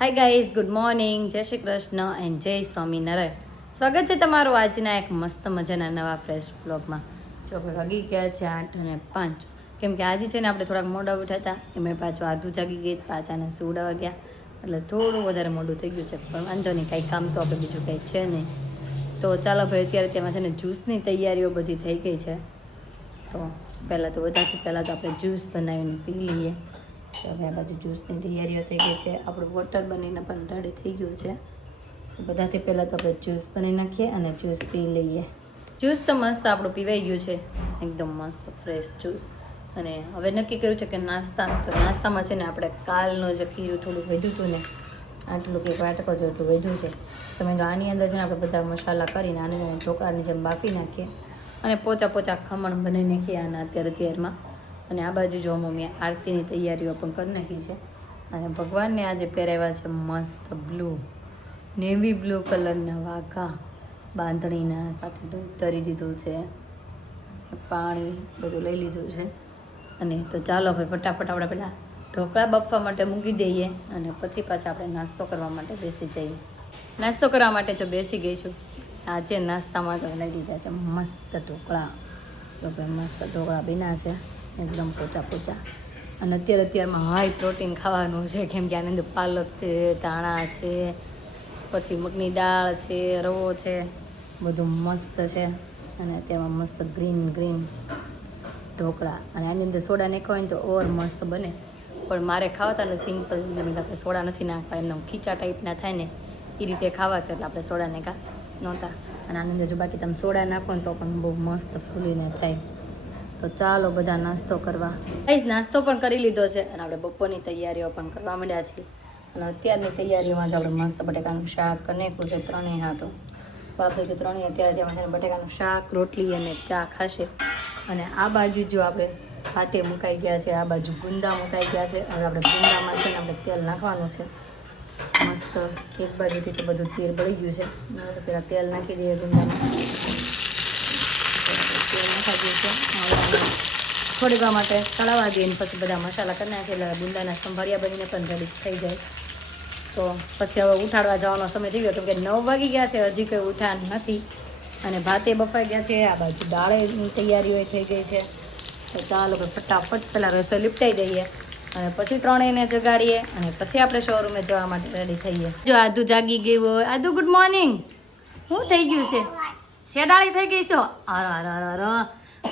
Hi guys, good morning, જય Shri Krishna and જય સ્વામિનારાયણ. સ્વાગત છે તમારું આજના એક મસ્ત મજાના નવા ફ્રેશ બ્લોગમાં. તો આપણે વાગી ગયા છે 8:05, કેમ કે આજે છે ને આપણે થોડાક મોડા ઉઠ્યા હતા. એમાં પાછું આધું જાગી ગઈ, પાછાને સુવડાવવા ગયા, એટલે થોડું વધારે મોડું થઈ ગયું છે. પણ વાંધો નહીં, કાંઈ કામ તો આપણે બીજું કંઈ છે નહીં. તો ચાલો ભાઈ, અત્યારે તેમાં છે ને જ્યુસની તૈયારીઓ બધી થઈ ગઈ છે. તો પહેલાં તો બધાથી પહેલાં તો આપણે જ્યુસ બનાવીને પી લઈએ. તો હવે આ બાજુ જ્યુસની તૈયારીઓ થઈ ગઈ છે. આપણું વોટર બનીને પણ રેડી થઈ ગયું છે. તો બધાથી પહેલાં તો આપણે જ્યુસ બનાવી નાખીએ અને જ્યુસ પી લઈએ. જ્યુસ તો મસ્ત આપણું પીવાઈ ગયું છે, એકદમ મસ્ત ફ્રેશ જ્યુસ. અને હવે નક્કી કર્યું છે કે નાસ્તામાં છે ને આપણે કાલનું જે ખીરું થોડું વધ્યું હતું ને, આટલું કંઈક વાટકો જેટલું વધ્યું છે. તમે તો આની અંદર છે ને આપણે બધા મસાલા કરીને આની અંદર ઢોકળાની જેમ બાફી નાખીએ અને પોચા ખમણ બનાવી નાખીએ આના અત્યારમાં. અને આ બાજુ જો મમ્મીએ આરતીની તૈયારીઓ પણ કરી નાખી છે. અને ભગવાનને આજે પહેરાવ્યા છે મસ્ત નેવી બ્લુ કલરના વાઘા બાંધણીના, સાથે દૂધ તરી દીધું છે, પાણી બધું લઈ લીધું છે. અને તો ચાલો ભાઈ ફટાફટ આપણે પહેલાં ઢોકળા બાફવા માટે મૂકી દઈએ અને પછી પાછા આપણે નાસ્તો કરવા માટે બેસી જઈએ. નાસ્તો કરવા માટે જો બેસી ગઈ છું. આજે નાસ્તામાં તો લઈ દીધા છે મસ્ત ઢોકળા. તો ભાઈ મસ્ત ઢોકળા બીના છે, એકદમ પોચા. અને અત્યારમાં હાઈ પ્રોટીન ખાવાનું છે, કેમ કે આની અંદર પાલક છે, ધાણા છે, પછી મગની દાળ છે, રવો છે, બધું મસ્ત છે. અને અત્યારમાં મસ્ત ગ્રીન ઢોકળા. અને આની અંદર સોડા નાખવા હોય ને તો ઓર મસ્ત બને, પણ મારે ખાવા હતા એટલે સિમ્પલ, એટલે આપણે સોડા નથી નાખવા, એમના ખીચા ટાઈપના થાય ને એ રીતે ખાવા છે, એટલે આપણે સોડા નાખા નહોતા. અને આની અંદર જો બાકી તમે સોડા નાખો ને તો પણ બહુ મસ્ત ફૂલીને થાય. તો ચાલો બધા નાસ્તો કરવા. નાસ્તો પણ કરી લીધો છે અને આપણે બપોરની તૈયારીઓ પણ કરવા માંડ્યા છીએ. અને અત્યારની તૈયારીઓમાં જ આપણે મસ્ત બટેકાનું શાક કરી નાખ્યું છે, ત્રણેય હાટું. બાપરે કે ત્રણેય અત્યારે તેમાં બટેકાનું શાક, રોટલી અને ચા ખાશે. અને આ બાજુ જો આપણે ભાતે મુકાઈ ગયા છે, આ બાજુ ગુંદા મુકાઈ ગયા છે. હવે આપણે ગુંદામાં છે ને આપણે તેલ નાખવાનું છે મસ્ત. એક બાજુથી તો બધું તેલ બળી ગયું છે, પહેલાં તેલ નાખી દઈએ ગુંદામાં. થોડીક વાર માટે તળાવવા દઈએ, પછી બધા મસાલા કરી નાખીએ એટલે ગુંદાના સંભાળિયા બનીને પણ રેડી થઈ જાય. તો પછી હવે ઉઠાડવા જવાનો સમય થઈ ગયો, કેમ કે 9 વાગી ગયા છે, હજી કંઈ ઉઠાણ નથી. અને ભાતે બફાઈ ગયા છે, આ બાજુ દાળેની તૈયારીઓ થઈ ગઈ છે. તો ચાલો ફટાફટ પહેલાં રસોઈ લીપટાઈ દઈએ અને પછી ત્રણેયને જગાડીએ અને પછી આપણે શોરૂમે જવા માટે રેડી થઈએ. જો આદુ જાગી ગયું હોય. આદુ ગુડ મોર્નિંગ. શું થઈ ગયું છે? શેડાળી થઈ ગઈ છો?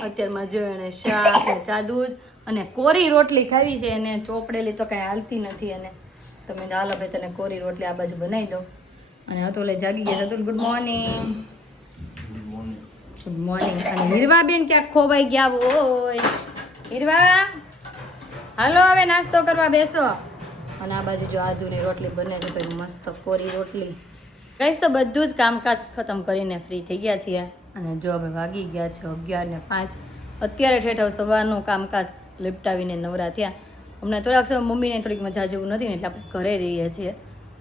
અત્યારમાં જો એને શાક ને ચા દૂધ અને કોરી રોટલી ખાવી છે, એને ચોપડેલી તો કાંઈ હાલતી નથી. અને તમે હાલો ભાઈ તને કોરી રોટલી આ બાજુ બનાવી દો. અને અતુલ જાગી ગયા. Atul good morning. Good morning. અને હીરવાબેન ક્યાંક ખોવાઈ ગયા હોય. હીરવા, હાલો હવે નાસ્તો કરવા બેસો. અને આ બાજુ જો આદુની રોટલી બને છે, ભાઈ મસ્ત કોરી રોટલી. કહીશ તો બધું જ કામકાજ ખતમ કરીને ફ્રી થઈ ગયા છીએ. અને જો હવે વાગી ગયા છે 11:05. અત્યારે ઠેઠ સવારનું કામકાજ લીપટાવીને નવરા થયા. હમણાં થોડાક સમય મમ્મીને થોડીક મજા જેવું નથી ને એટલે આપણે ઘરે રહીએ છીએ.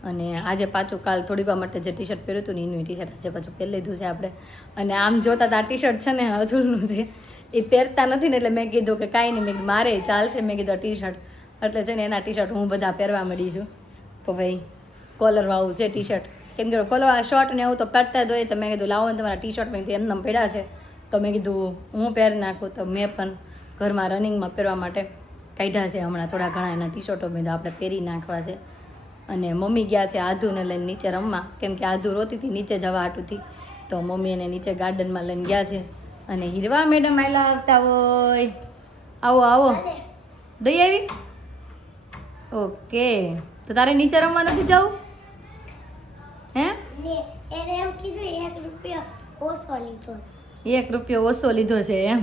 અને આજે પાછું કાલ થોડીક વાર માટે જે ટી શર્ટ પહેર્યું હતું ને એનું ટી શર્ટ આજે પાછું પહેરી લીધું છે આપણે. અને આમ જોતા તો આ ટી શર્ટ છે ને અતુલનું છે, એ પહેરતા નથી ને એટલે મેં કીધું કે કાંઈ નહીં, મેં કીધું મારે ચાલશે. મેં કીધું ટી શર્ટ એટલે છે ને એના ટી શર્ટ હું બધા પહેરવા માંડી છું. તો ભાઈ કોલરવાળું છે ટી શર્ટ, કેમ કે કોલરવાળા શર્ટ ને એવું તો પહેરતા જ હોય. તો મેં કીધું લાવો ને તમારા ટી શર્ટ, મેં કીધું એમને પડ્યા છે તો મેં કીધું હું પહેરી નાખું. તો મેં પણ ઘરમાં રનિંગમાં પહેરવા માટે કાઢ્યા છે હમણાં થોડા ઘણા એના ટી શર્ટો. મેં આપણે પહેરી નાખવા છે. અને મમ્મી ગયા છે આધુને લઈને નીચે રમવા, કેમ કે આધુ રોતી હતી નીચે જવા હાટુથી. તો મમ્મી એને નીચે ગાર્ડનમાં લઈને ગયા છે. અને હીરવા મેડમ આયલા આવતા હોય. આવો દઈ આવી. ઓકે, તો તારે નીચે રમવા નથી જવું? હે, ₹1 ઓછો લીધો છે એમ?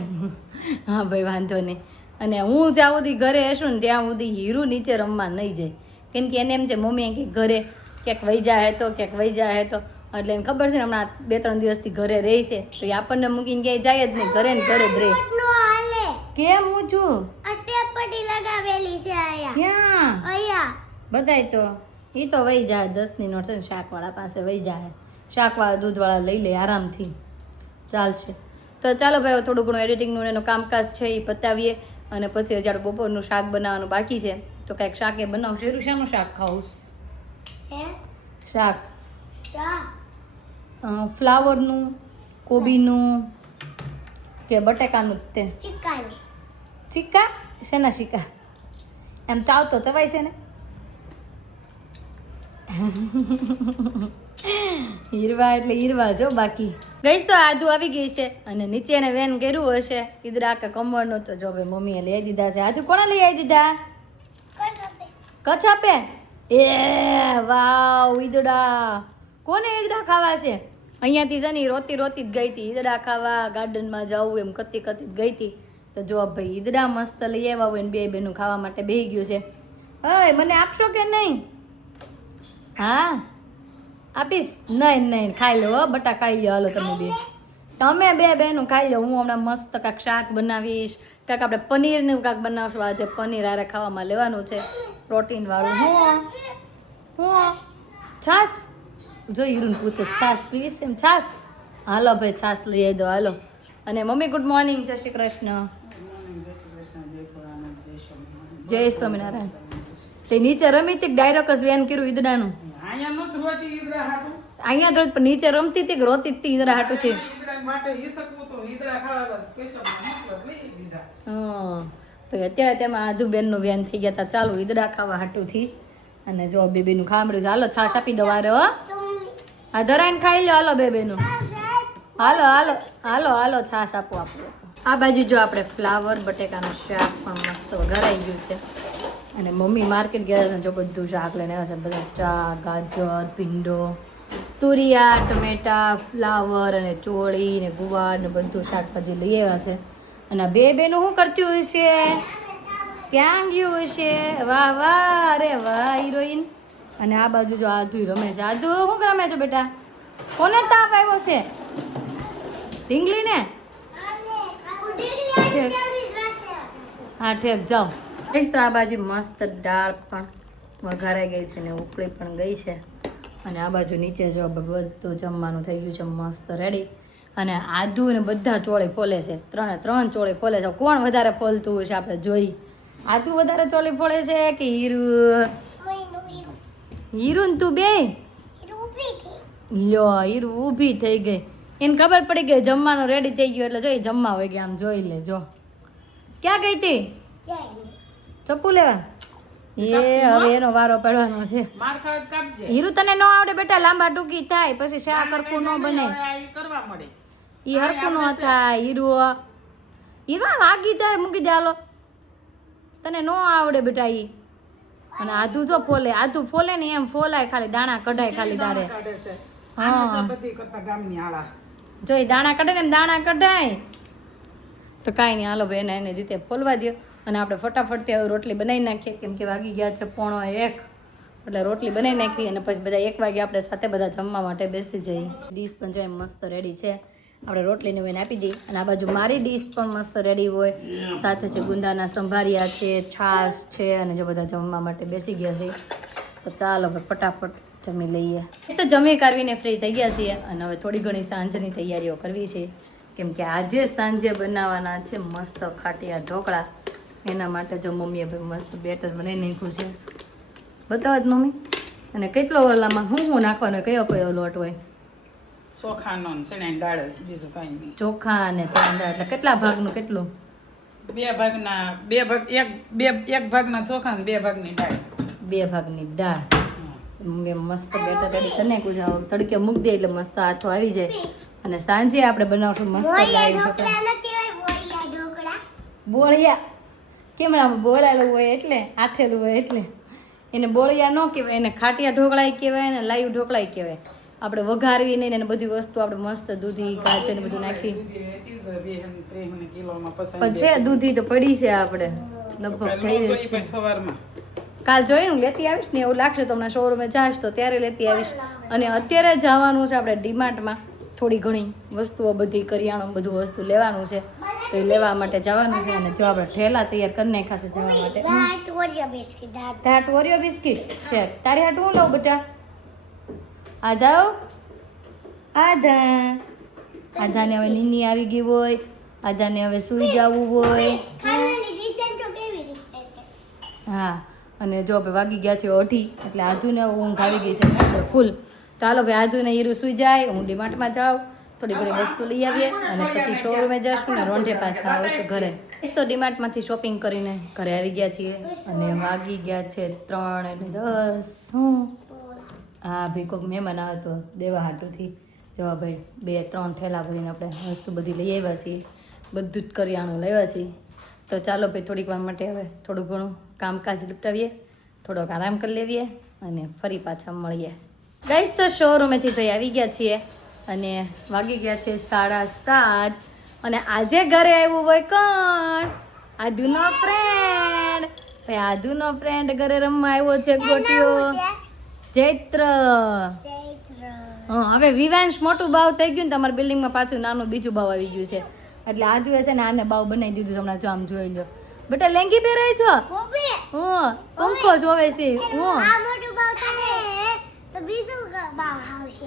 હા ભાઈ વાંધો નહીં. અને હું જ્યાં સુધી ઘરે હશું ને ત્યાં સુધી હીરું નીચે રમવા નહીં જાય, કેમ કે એને એમ છે મમ્મી કે ઘરે ક્યાંક વહી જાય તો એટલે એને ખબર છે ને હમણાં 2-3 દિવસથી ઘરે રહી છે તો એ આપણને મૂકીને ક્યાંય જાય જ નહીં, ઘરે ને ઘરે જ રહે. કેમ હું છું? ક્યાં બધાય તો એ તો વહી જાય. 10ની નોટ છે ને શાકવાળા પાસે વહી જાય. શાકવાળા દૂધવાળા લઈ લે આરામથી, ચાલશે. તો ચાલો ભાઈ થોડું ઘણું એડિટિંગનું એનું કામકાજ છે એ પતાવીએ. અને પછી હજાર બપોરનું શાક બનાવવાનું બાકી છે, તો કાંઈક શાક એ બનાવું. શેનું શાક ખાવું? શાક ફ્લાવરનું, કોબીનું કે બટેકાનું જ તે ચીકા શેના ચીકા એમ ચાવ તો ચવાય છે ને હીરવા એટલે હીરવા જો બાકી ગઈશ તો આદુ આવી ગઈ છે અને નીચે એને વેન કર્યું હશે ઈદરા કે કમળનું તો જો ભાઈ મમ્મીએ લઈ દીધા છે આદુ કોણે લઈ આવી દીધા કચ્છ આપે એ વાવ ઈદડા કોને ઈદડા ખાવા છે અહીંયાથી છે ને રોતી રોતી જ ગઈ હતી ઈદડા ખાવા ગાર્ડનમાં જવું એમ કતી કતી જ ગઈ હતી તો જો ભાઈ ઈદડા મસ્ત લઈ આવ્યા હોય ને બે બેનું ખાવા માટે બેહી ગયું છે ઓય મને આપશો કે નહીં હા આપીશ નહીં નહીં ખાઈ લો બટા ખાઈ લો હાલો તમે બે બહેનું ખાઈ લો હું હમણાં મસ્ત કાંઈક શાક બનાવીશ કાંઈક આપણે પનીરનું કાંઈક બનાવશું આજે પનીર હારે ખાવામાં લેવાનું છે પ્રોટીન વાળું હું છાશ જો હીરું પૂછે છાશ પીવીશ એમ છાશ હાલો ભાઈ છાશ લઈ આવી દો હાલો અને મમ્મી ગુડ મોર્નિંગ જય શ્રી કૃષ્ણ જય સ્વામિનારાયણ તે નીચે રમી હતી ડાયરેક્ટ જ વેન કર્યું ઈદડાનું અહીંયા તો પણ નીચે રમતી હતી કે રોતી હતી ઈદરા હાટું છે પછી અત્યારે તેમાં આધુબેનનું વેન થઈ ગયા હતા ચાલુ ઈદડા ખાવા હાટું અને જો બેબીનું ખામડ્યું હાલો છાશ આપી દો વારે હો આ ધરાઈને ખાઈ લો હાલો બેબીનું હાલો હાલો હાલો હાલો છાશ આપો આપો આ બાજુ જો આપણે ફ્લાવર બટેકાનું શાક પણ મસ્ત વઘારાઈ ગયું છે અને મમ્મી માર્કેટ ગયા છે જો બધું શાક લઈને આવ્યા છે બધા ચા ગાજર ભીંડો તુરિયા ટમેટા ફ્લાવર અને ચોળી ને ગુવાર ને બધું શાકભાજી લઈ આવ્યા છે અને આ બે બેનું શું કરતી હોય છે ક્યાં ગયું હશે વાહ વાહ અરે વાહ હિરોઈન અને આ બાજુ જો આધુ રમે છે આધુ શું રમે છે બેટા કોને તાપ આવ્યો છે ઢીંગલી ને હા ઠેક જાઓ તો આ બાજુ મસ્ત દાળ પણ વઘારાઈ ગઈ છે ને ઉકળી પણ ગઈ છે અને આ બાજુ નીચે જો બધું જમવાનું થઈ ગયું છે મસ્ત રેડી અને આદુ ને બધા ચોળી ફોલે છે ત્રણ ચોળી ફોલે છે કોણ વધારે ફોલતું હોય છે આપણે જોઈ આદુ વધારે ચોળી ફોલે છે કે હીરું તું બે લ્યો હીરું ઊભી થઈ ગઈ એને ખબર પડી ગઈ જમવાનું રેડી થઈ ગયું એટલે જોઈ જમવા હોય ગયા આમ જોઈ લે જો ક્યાં ગઈ હતી ચપ્પુ લેવા એ હવે એનો વારો પડવાનો છે હીરું તને ન આવડે બેટા લાંબા ટૂંકી થાય પછી શાક હરખું ન બને ઈ હરખું ન થાય હીરું વાગી જાય મૂકી દે હાલો તને ન આવડે બેટા ઈ અને આધુ જો ફોલે આધુ ફોલે ને એમ ફોલાય ખાલી દાણા કઢાય ખાલી તારે જો એ દાણા કઢે ને એમ દાણા કઢાય તો કાંઈ નહીં હાલો ભાઈ એને રીતે ફોલવા દો અને આપણે ફટાફટથી હવે રોટલી બનાવી નાખીએ કેમ કે વાગી ગયા છે 1:45 એટલે રોટલી બનાવી નાખવી અને પછી બધા 1 વાગે આપણે સાથે બધા જમવા માટે બેસી જઈએ ડીશ પણ જો મસ્ત રેડી છે આપણે રોટલીને વેન આપી દઈએ અને આ બાજુ મારી ડીશ પણ મસ્ત રેડી હોય સાથે છે ગુંદાના સંભારિયા છે છાશ છે અને જો બધા જમવા માટે બેસી ગયા છે તો ચાલો હવે ફટાફટ જમી લઈએ તો જમી કાઢવીને ફ્રી થઈ ગયા છીએ અને હવે થોડી ઘણી સાંજની તૈયારીઓ કરવી છે કેમ કે આજે સાંજે બનાવવાના છે મસ્ત ખાટિયા ઢોકળા એના માટે જો મમ્મીએ મસ્ત બેટર બનાવી નાખ્યું છે બતાવો જ મમ્મી અને કેટલો ઓલામાં શું નાખવાનું કયો કયો લોટ હોય ચોખાનો ચણાની દાળ બીજું કાંઈ નહીં ચોખા અને ચણાની દાળ એટલે કેટલા ભાગનું કેટલું એક ભાગના ચોખા ને 2 ભાગની દાળ 2 ભાગની દાળ મમ્મી મસ્ત બેટર રેડી કરી નાખ્યું છે તડકે મૂકી દે એટલે મસ્ત આથો આવી જાય અને સાંજે આપણે બનાવશું મસ્ત બોળિયા કેમ બોળેલું હોય એટલે આથેલું હોય એટલે એને બોળિયા ન કહેવાય એને ખાટિયા ઢોકળાય કહેવાય ને લાઈવ ઢોકળાય કહેવાય આપણે વઘારવી નહીં ને બધી વસ્તુ આપણે મસ્ત દૂધી ગાજર ને બધું નાખી પણ છે દૂધી તો પડી છે આપણે લગભગ થઈ જશે કાલ જોઈને હું લેતી આવીશ ને એવું લાગશે તો હમણાં શોરૂમે જાશ તો ત્યારે લેતી આવીશ અને અત્યારે જવાનું છે આપણે ડીમાર્ટમાં થોડી ઘણી વસ્તુઓ બધી કરિયાણું બધું વસ્તુ લેવાનું છે તો એ લેવા માટે જવાનું છે અને જો આપણે ઠેલા તૈયાર કરી નાખ્યા છે જવા માટે ધાટ ઓરિયો બિસ્કિટ છે તારી હાટું હું લઉં બેટા આધાઓ આધાને હવે નીની આવી ગઈ હોય આધાને હવે સૂઈ જવું હોય હા અને જો આપણે વાગી ગયા છે 8 એટલે આધુને ઊંઘ આવી ગઈ છે ફૂલ. તો હાલો ભાઈ આધુને હીરું સૂઈ જાય, હું ડીમાર્ટમાં જાઉં, થોડી ઘણી વસ્તુ લઈ આવીએ અને પછી શોરૂમે જશું ને રોંઢે પાછા આવશું ઘરે. તો ડીમાર્ટમાંથી શોપિંગ કરીને ઘરે આવી ગયા છીએ અને વાગી ગયા છે 3:10. હું હા ભાઈ કોઈક મહેમાન આવે તો દેવા હાટુથી જવા ભાઈ 2-3 ઠેલા ભરીને આપણે વસ્તુ બધી લઈ આવ્યા છીએ, બધું જ કરિયાણું લેવા છીએ. તો ચાલો ભાઈ થોડીક વાર માટે હવે થોડું ઘણું કામકાજ લપટાવીએ, થોડોક આરામ કરી લેવીએ અને ફરી પાછા મળીએ. ગાઈસ તો શોરૂમેથી ભાઈ આવી ગયા છીએ અને વાગી ગયા છે 7:30 અને આજે ઘરે આવ્યું હોય કોણ? આધુનો ફ્રેન્ડ. ભાઈ આધુનો ફ્રેન્ડ ઘરે રમવા આવ્યો છે ગોટીઓ. ચૈત્ર. હવે વિવાંશ મોટું બાવ થઈ ગયું ને તમારી બિલ્ડિંગમાં પાછું નાનું બીજું બાવ આવી ગયું છે એટલે આજુ છે ને આને બાવ બનાવી દીધું. હમણાં જો આમ જોઈ લો બેટા લેંગી પહેરાય છો હું પંખો જોવે છે હું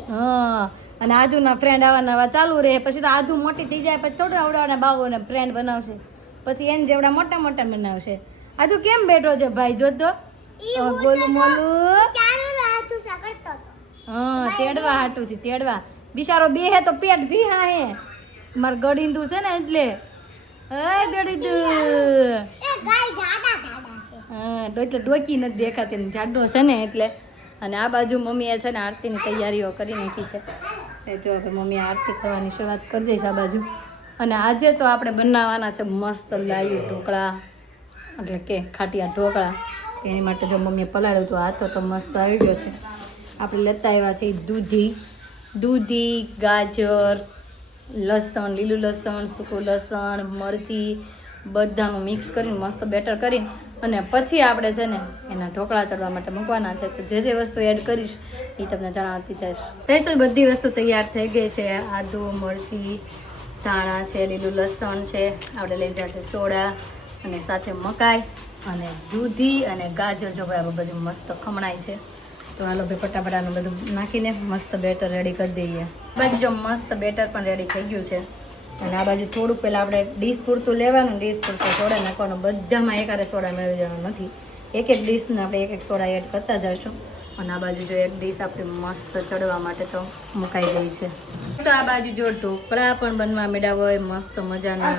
હા. અને આધુના ફ્રેન્ડ આવવાના આવા ચાલુ રહે પછી તો આધુ મોટી થઈ જાય પછી થોડા આવડાના બાવોને ફ્રેન્ડ બનાવશે પછી એને જેવડા મોટા મોટા બનાવશે. આધુ કેમ બેઠો છે ભાઈ જોતો ગોલું મોલું હા તેડવા હાટું છે તેડવા બિચારો બે હે તો પેટ ભીહા હે મારે ગળીંદું છે ને એટલે હા એટલે ડોકી નથી દેખાતી ને જાડો છે ને એટલે. અને આ બાજુ મમ્મીએ છે ને આરતીની તૈયારીઓ કરી નાખી છે. એ જો હવે મમ્મી આરતી કરવાની શરૂઆત કરી દઈશ આ બાજુ. અને આજે તો આપણે બનાવવાના છે મસ્ત લાઈવ ઢોકળા એટલે કે ખાટિયા ઢોકળા. એની માટે જો મમ્મીએ પલાળ્યું તો આ તો મસ્ત આવી ગયો છે. આપણે લેતા આવ્યા છીએ દૂધી, ગાજર, લસણ, લીલું લસણ, સૂકું લસણ, મરચી બધાનું મિક્સ કરીને મસ્ત બેટર કરીને અને પછી આપણે છે ને એના ઢોકળા ચડવા માટે મૂકવાના છે. તો જે વસ્તુ એડ કરીશ એ તમને જણાવતી જઈશ. તો બધી વસ્તુ તૈયાર થઈ ગઈ છે. આદુ, મરચી, ધાણા છે, લીલું લસણ છે, આપણે લઈ લીધા છે સોડા અને સાથે મકાઈ અને દૂધી અને ગાજર. જો ભાઈ આ બધું મસ્ત ખમણાય છે. તો હાલો ભાઈ ફટાફટાનું બધું નાખીને મસ્ત બેટર રેડી કરી દઈએ. બાજુ જો મસ્ત બેટર પણ રેડી થઈ ગયું છે. અને આ બાજુ થોડુંક પહેલાં આપણે ડીશ પૂરતું લેવાનું, ડીશ પૂરતું સોડા નાખવાનું. બધામાં એકારે સોડા મેળવી જવાનું નથી, એક ડીશને આપણે એક સોડા એડ કરતા જઈશું. અને આ બાજુ જો એક ડીશ આપણે મસ્ત ચડવા માટે તો મુકાઈ ગઈ છે. તો આ બાજુ જો ઢોકળા પણ બનવા માંડ્યા હોય મસ્ત મજાના.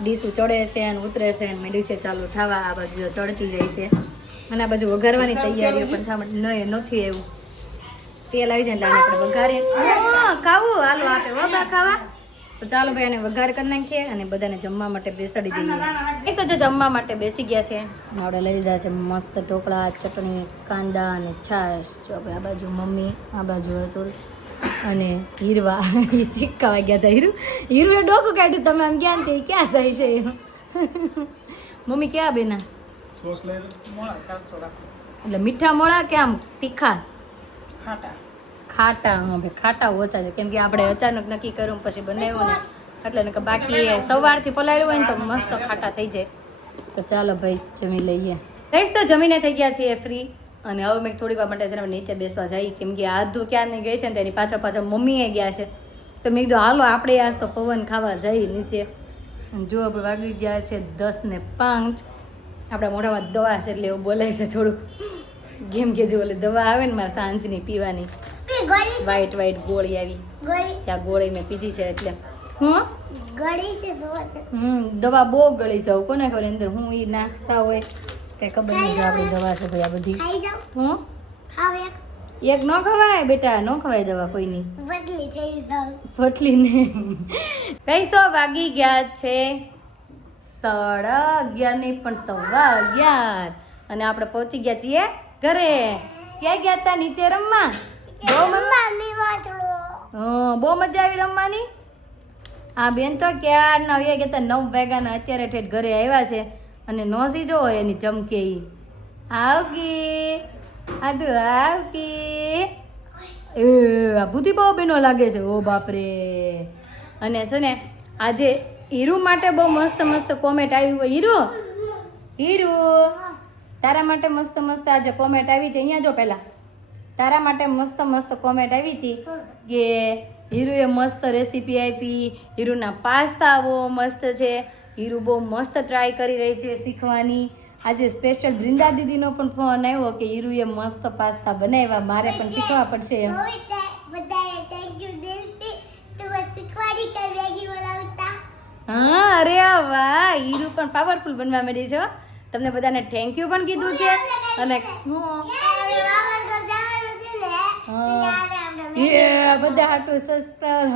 ડીશું ચડે છે અને ઉતરે છે અને મીડી છે ચાલુ થવા. આ બાજુ જો ચડતી જાય છે અને આ બાજુ વઘારવાની તૈયારીઓ પણ થવા માટે નથી એવું તેલ આવી જાય એટલે આપણે વઘારી ખાવું હાલો આપે વઘાર ખાવા. તો ચાલો ભાઈ આને વઘાર કરી નાખીએ અને બધાને જમવા માટે બેસાડી દઈએ. તો જો જમવા માટે બેસી ગયા છે. આપણે લઈ લીધા છે મસ્ત ઢોકળા, ચટણી, કાંદા અને છાશ. જો ભાઈ આ બાજુ મમ્મી, આ બાજુ હતું અને હીરવા એ ચીક્કાવા ગયા હતા. હીરુએ ડોકું કાઢ્યું તમે આમ ક્યાં તે ક્યાં જાય છે મમ્મી ક્યાં બેના એટલે મીઠા મોળા કે આમ તીખા ખાટા? હા ભાઈ ખાટા ઓછા છે કેમ કે આપણે અચાનક નક્કી કર્યું પછી બનાવ્યું ને એટલે બાકી સવારથી પલાળ્યું હોય ને તો મસ્ત ખાટા થઈ જાય. તો ચાલો ભાઈ જમી લઈએ. રહીશ તો જમીને થઈ ગયા છીએ ફ્રી અને હવે મેં થોડીક વાર માટે છે ને નીચે બેસવા જઈએ કેમ કે આધુ ક્યારની ગઈ છે ને તેની પાછળ મમ્મીએ ગયા છે. તો મેં કીધું હાલો આપણે આજ તો પવન ખાવા જઈએ નીચે. જો આપણે વાગી ગયા છે 10:05. આપણા મોઢામાં દવા છે એટલે એવું બોલાય છે થોડુંક કેમ કે જો ઓલી દવા આવે ને મારે સાંજની પીવાની વ્હાઈટ ગોળી આવી ત્યાં ગોળી મેં પીધી છે એટલે દવા બહુ ગળી છે. કોને ખબર અંદર હું એ નાખતા હોય કઈ ખબર નહીં. જો આપણી દવા છે ભાઈ આ બધી એક ન ખવાય બેટા, ન ખવાય દવા કોઈની ફટલી ને. કઈ તો વાગી ગયા છે 11:30 નહીં પણ 11:15 અને આપણે પહોંચી ગયા છીએ ઘરે. ક્યાં ગયા હતા? નીચે રમવા. બહુ મજા આવી રમવાની. આ બેન તો ક્યારના આવ્યા ગયા હતા 9 વાગ્યાના, અત્યારે ઠેઠ ઘરે આવ્યા છે અને નોઝી જો એની ચમકે ઈ આવકી આદુ આવકી આ બુદ્ધિ બહુ બેનો લાગે છે. ઓ બાપરે. અને છે ને આજે હીરુ માટે બહુ મસ્ત કોમેન્ટ આવી હોય. હીરુ તારા માટે મસ્ત આજે કોમેન્ટ આવી હતી. અહીંયા જો પહેલા તારા માટે મસ્ત કોમેન્ટ આવી હતી કે હીરુએ મસ્ત રેસીપી આપી, હીરુના પાસ્તા બહુ મસ્ત છે, હીરુ બહુ મસ્ત ટ્રાય કરી રહી છે શીખવાની આજે સ્પેશિયલ વૃંદા દીદીનો પણ ફોન આવ્યો કે હીરુએ મસ્ત પાસ્તા બનાવ્યા, મારે પણ શીખવા પડશે એમ. હા, અરે વાહ, હીરુ પણ પાવરફુલ બનવા માંડી છો. તમને બધાને થેન્ક યુ પણ કીધું છે અને બધા હાટું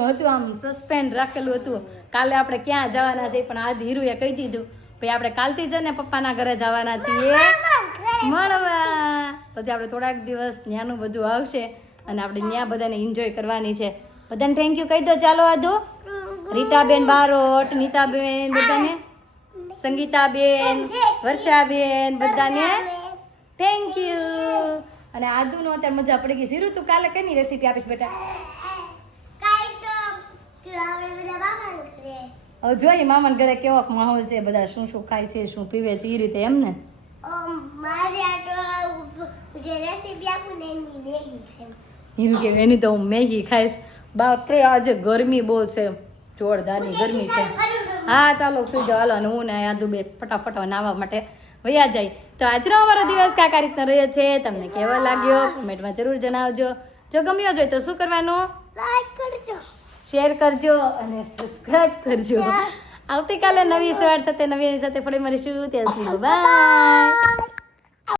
હતું, આમ સસ્પેન્ડ રાખેલું હતું. કાલે આપણે ક્યાં જવાના છે પણ આજ હીરુએ કહી દીધું ભાઈ આપણે કાલથી જ ને પપ્પાના ઘરે જવાના છીએ મળવા. પછી આપણે થોડાક દિવસ ત્યાંનું બધું આવશે અને આપણે ત્યાં બધાને એન્જોય કરવાની છે. બધાને થેન્ક યુ કહી દો ચાલો. આદુ, રીટાબેન બારોટ, નીતાબેન, બધાને, સંગીતાબેન, વર્ષાબેન, બધાને થેન્ક યુ. અને આદુનો અત્યારે મજા પડી ગઈ. હીરુ તું કાલે કઈની રેસીપી આપીશ બેટા? હવે જોઈએ મામાના ઘરે કેવો માહોલ છે, બધા શું શું ખાય છે, શું પીવે છે, એ રીતે એમ ને. હીરુ કે એની તો હું મેગી ખાઈશ. બાપરે આજે ગરમી બહુ છે, જોરદારની ગરમી છે. હા ચાલો સુઈ જાઓ હાલો. અને હું ને આદુ બે ફટાફટ નાહવા માટે વયા જાય. તો આજનો અમારો દિવસ કાકા રીતનો રહ્યો છે. તમને કેવો લાગ્યો કોમેન્ટમાં જરૂર જણાવજો. જો ગમ્યો હોય તો શું કરવાનું? લાઈક કરજો, શેર કરજો અને સબસ્ક્રાઇબ કરજો. આવતીકાલે નવી સવાર સાથે નવી સાથે ફરી મળીશું. ત્યાં સુધી બાય.